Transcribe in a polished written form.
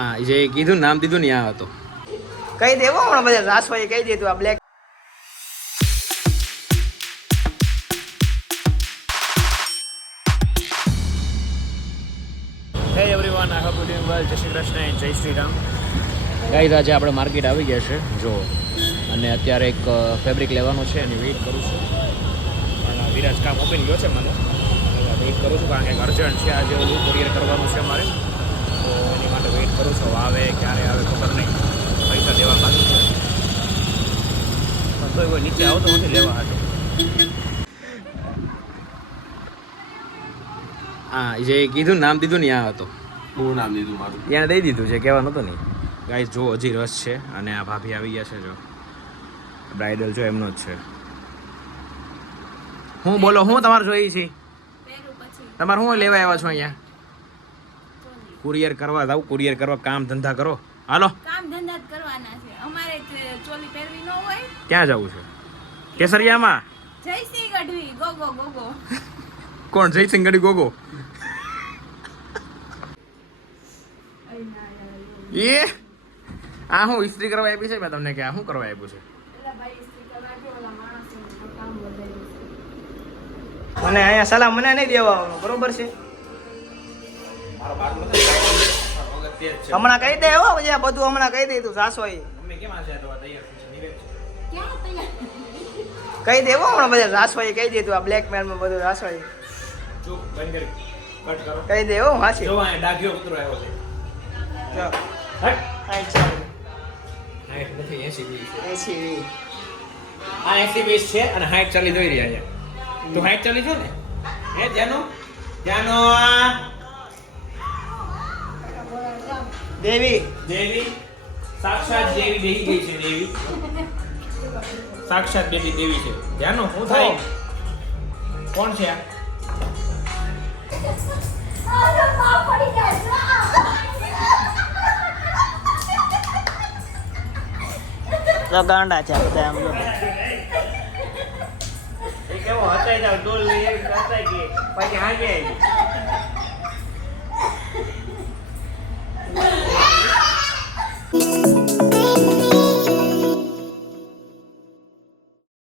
હા જે કીધું નામ દીધું ને આ હતો કહી દેવો હમણાં બધા રાસભાઈ કહી દીધું આ black. Hey everyone I hope you doing well. જય શ્રી કૃષ્ણ એન્ડ જય શ્રી રામ. ગાઈઝ આજે આપણે માર્કેટ આવી ગયા છે જો, અને અત્યારે એક ફેબ્રિક લેવાનું છે એની વેઇટ કરું છું. પણ વિરાજ કામ ઓપન ગયો છે મને, વેઇટ કરું છું કારણ કે અર્જન્ટ છે આજે ઓલું કુરિયર કરવાનું છે મારે, તો એની માટે વેઇટ કરું છું. આવે ક્યારે આવે ખબર નહીં, પૈસા દેવા બાકી છે પણ તોય કોઈ નીચે આવતો નથી લેવા હાટો. હા જે કીધું નામ દીધું ને આ હતો. શું નામ દીધું મારું? ત્યાં દઈ દીધું છે, કહેવાનું હતું નહીં. ગાઈઝ જો હજી રસ છે અને આ ભાભી આવી ગયા છે જો, બ્રાઇડલ જો એમનો જ છે. હું બોલો હું તમારે જોઈ છે? તમારે શું લેવા આવ્યા છો અહીંયા? કુરિયર કરવા જાવ, કુરિયર કરવા, કામ ધંધા કરો. હાલો કામ ધંધા જ કરવાના છે અમારે. ચોલી પહેરવી ન હોય. ક્યાં જવું છે? કેસરિયામાં? જયસિંહ ગઢવી ગોગો ગોગો. કોણ? જયસિંહ ગઢવી ગોગો? એ આ હું ઇસ્ત્રી કરવા આપી છે મેં તમને, કે આ શું કરવા આપ્યું છે? મને અહીંયા સલાહ મને નહીં દેવાનું, બરોબર છે? હમણાં કહી દે હો પછી આ બધું હમણાં કહી દે તું સાસોઈ. કહી દેવો હમણાં બધા રાસવાઈ કહી દે તું આ બ્લેકમેલમાં બધું રાસવાઈ કહી દે હો હાસી. જો આ ડાઘિયો કૂતરો આવ્યો છે. જો હટ. આઈ ચાલ 60 નથી 80 20 છે. 80 આ 80 20 છે અને 60 ચાલી જોઈ રહ્યા છે. તું 60 ચાલી છો ને? હે જાનો જાનો દેવી દેવી સાક્ષાત દેવી બેહી ગઈ છે. દેવી સાક્ષાત બેટી દેવી છે. જાનો હું થાય? કોણ છે આ? તો ગાંડા છે બધા એમ જો. એ કેવો હસાઈ જાવ ડોલ લઈ આવી હસાઈ ગઈ પછી હાજે આવી.